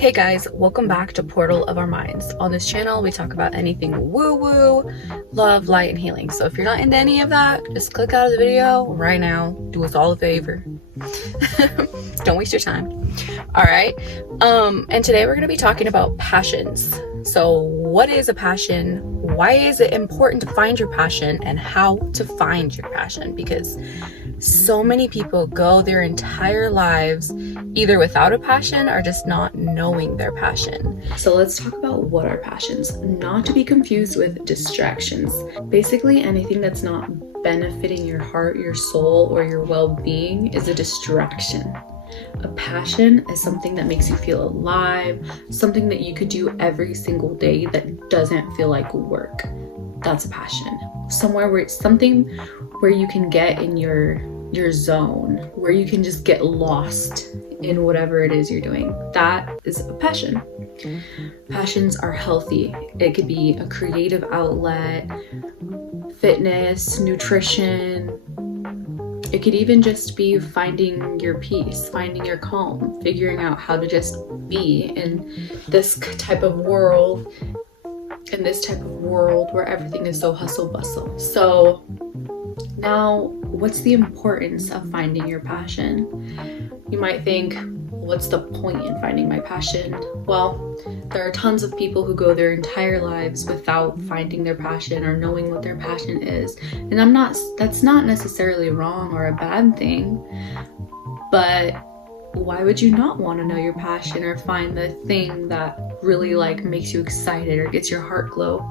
Hey guys, welcome back to Portal of Our Minds. On this channel, we talk about anything woo-woo, love, light, and healing. So if you're not into any of that, just click out of the video right now. Do us all a favor. Don't waste your time. All right. And today we're going to be talking about passions. So what is a passion? Why is it important to find your passion, and how to find your passion? Because so many people go their entire lives either without a passion or just not knowing their passion. So let's talk about what are passions, not to be confused with distractions. Basically, anything that's not benefiting your heart, your soul, or your well-being is a distraction. A passion is something that makes you feel alive, something that you could do every single day that doesn't feel like work. That's a passion. Somewhere where it's something where you can get in your zone, where you can just get lost in whatever it is you're doing. That is a passion. Passions are healthy. It could be a creative outlet, fitness, nutrition. It could even just be finding your peace, finding your calm, figuring out how to just be in this type of world, where everything is so hustle bustle. So now, what's the importance of finding your passion? You might think, what's the point in finding my passion? Well, there are tons of people who go their entire lives without finding their passion or knowing what their passion is. And that's not necessarily wrong or a bad thing, but why would you not want to know your passion or find the thing that really makes you excited or gets your heart glow?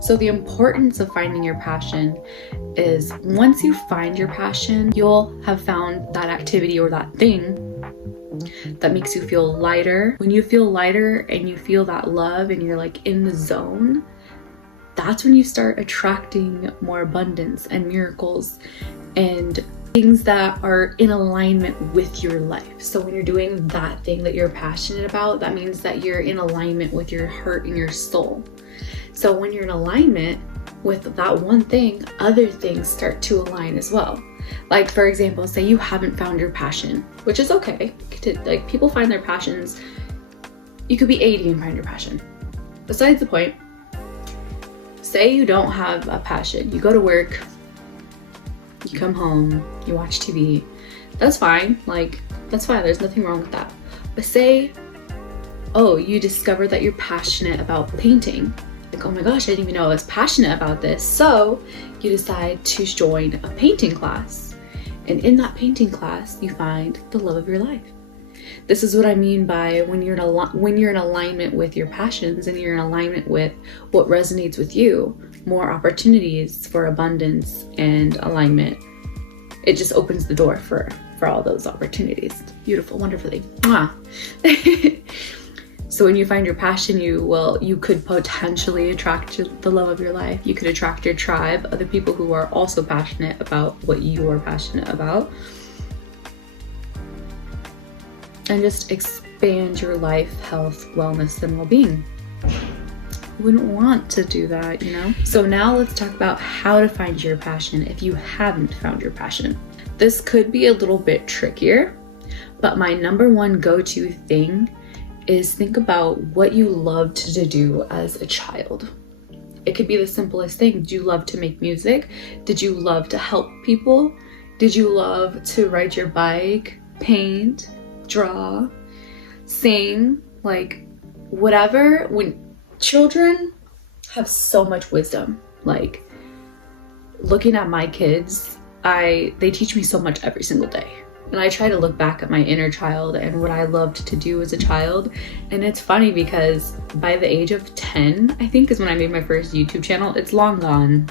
So the importance of finding your passion is once you find your passion, you'll have found that activity or that thing that makes you feel lighter. When you feel lighter and you feel that love and you're in the zone, that's when you start attracting more abundance and miracles and things that are in alignment with your life. So when you're doing that thing that you're passionate about, that means that you're in alignment with your heart and your soul. So when you're in alignment with that one thing, other things start to align as well. Like, for example, say you haven't found your passion, which is okay. People find their passions. You could be 80 and find your passion. Besides the point, say you don't have a passion. You go to work, you come home, you watch TV. That's fine. That's fine. There's nothing wrong with that. But say, you discover that you're passionate about painting. Oh my gosh, I didn't even know I was passionate about this. So you decide to join a painting class. And in that painting class, you find the love of your life. This is what I mean by when you're in alignment with your passions and you're in alignment with what resonates with you, more opportunities for abundance and alignment. It just opens the door for all those opportunities. Beautiful, wonderfully. Mwah. So when you find your passion, you could potentially attract the love of your life. You could attract your tribe, other people who are also passionate about what you are passionate about. And just expand your life, health, wellness, and well-being. Who wouldn't want to do that, you know? So now let's talk about how to find your passion if you haven't found your passion. This could be a little bit trickier, but my number one go-to thing is think about what you loved to do as a child. It could be the simplest thing. Did you love to make music? Did you love to help people? Did you love to ride your bike, paint, draw, sing? Whatever. When children have so much wisdom, looking at my kids, they teach me so much every single day. And I try to look back at my inner child and what I loved to do as a child. And it's funny because by the age of 10, I think is when I made my first YouTube channel. It's long gone.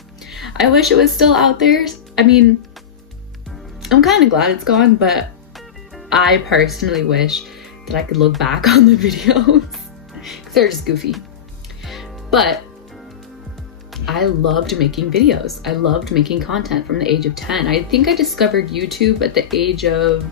I wish it was still out there. I mean, I'm kind of glad it's gone, but I personally wish that I could look back on the videos because they're just goofy. But I loved making videos. I loved making content from the age of 10. I think I discovered YouTube at the age of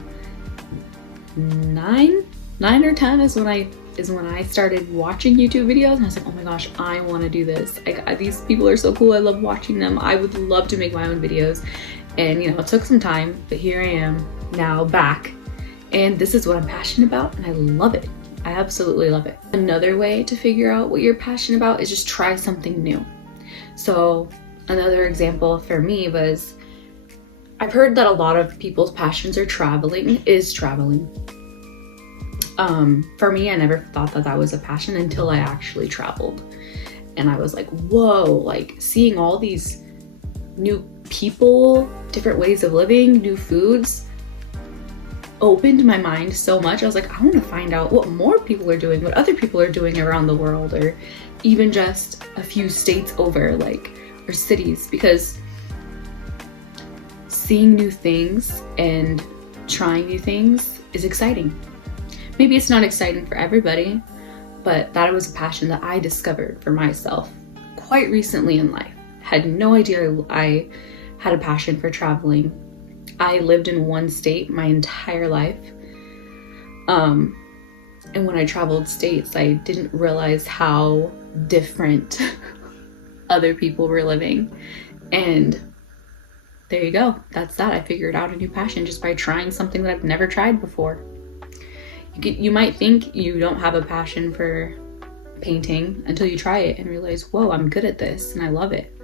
9 or 10 is when I started watching YouTube videos, and I was like, oh my gosh, I want to do this. These people are so cool. I love watching them. I would love to make my own videos. And it took some time, but here I am now back. And this is what I'm passionate about, and I love it. I absolutely love it. Another way to figure out what you're passionate about is just try something new. So another example for me was, I've heard that a lot of people's passions are traveling. For me, I never thought that was a passion until I actually traveled. And I was like, whoa, like seeing all these new people, different ways of living, new foods, opened my mind so much. I was like, I want to find out what more people are doing, what other people are doing around the world, or even just a few states over, like, or cities, because seeing new things and trying new things is exciting. Maybe it's not exciting for everybody, but that was a passion that I discovered for myself quite recently in life. Had no idea I had a passion for traveling. I lived in one state my entire life. And when I traveled states, I didn't realize how different other people were living. And there you go. That's that. I figured out a new passion just by trying something that I've never tried before. You might think you don't have a passion for painting until you try it and realize, whoa, I'm good at this and I love it.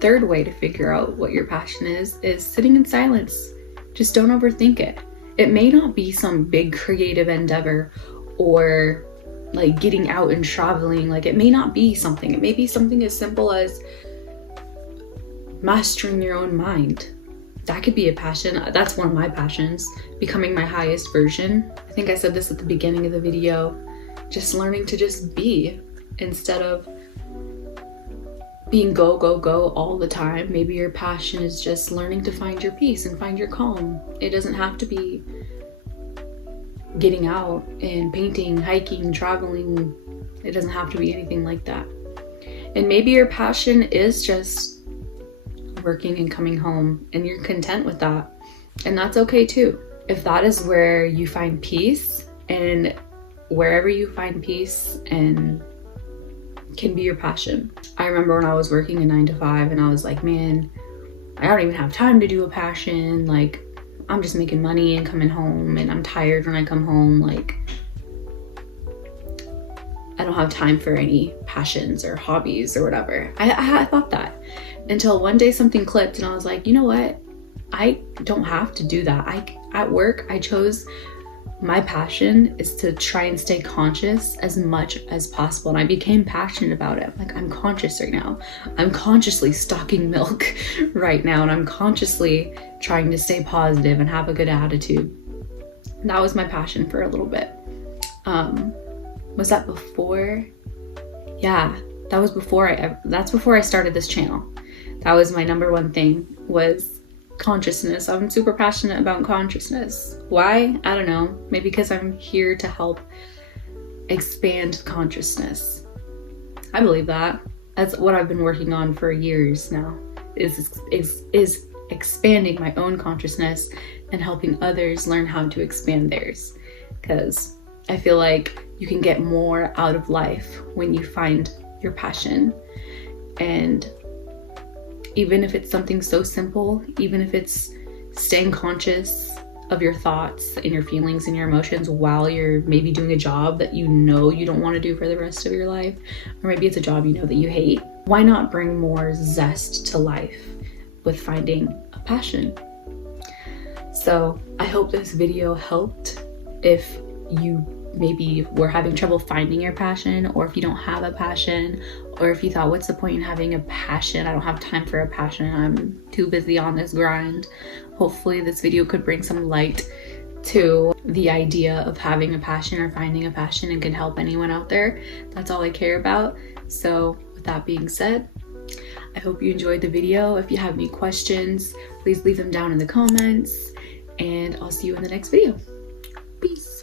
Third way to figure out what your passion is sitting in silence. Just don't overthink it. It may not be some big creative endeavor or like getting out and traveling. Like, it may not be something. It may be something as simple as mastering your own mind. That could be a passion. That's one of my passions, becoming my highest version. I think I said this at the beginning of the video. Just learning to just be instead of being go, go, go all the time. Maybe your passion is just learning to find your peace and find your calm. It doesn't have to be getting out and painting, hiking, traveling. It doesn't have to be anything like that. And maybe your passion is just working and coming home and you're content with that. And that's okay too. If that is where you find peace, and wherever you find peace and can be your passion. I remember when I was working a 9-to-5 and I was like, man, I don't even have time to do a passion. Like, I'm just making money and coming home and I'm tired when I come home. Like, I don't have time for any passions or hobbies or whatever. I thought that until one day something clicked and I was like, you know what? I don't have to do that. At work, I chose my passion is to try and stay conscious as much as possible. And I became passionate about it. Like, I'm conscious right now. I'm consciously stocking milk right now. And I'm consciously trying to stay positive and have a good attitude. And that was my passion for a little bit. Was that before? Yeah, that was before that's before I started this channel. That was my number one thing, was consciousness. I'm super passionate about consciousness. Why? I don't know. Maybe because I'm here to help expand consciousness. I believe that. That's what I've been working on for years now, is expanding my own consciousness and helping others learn how to expand theirs. Because I feel like you can get more out of life when you find your passion. And even if it's something so simple, even if it's staying conscious of your thoughts and your feelings and your emotions while you're maybe doing a job that you know you don't want to do for the rest of your life, or maybe it's a job you know that you hate, why not bring more zest to life with finding a passion? So I hope this video helped. If you maybe were having trouble finding your passion, or if you don't have a passion, or if you thought, what's the point in having a passion? I don't have time for a passion. I'm too busy on this grind. Hopefully this video could bring some light to the idea of having a passion or finding a passion and can help anyone out there. That's all I care about. So with that being said, I hope you enjoyed the video. If you have any questions, please leave them down in the comments, and I'll see you in the next video. Peace.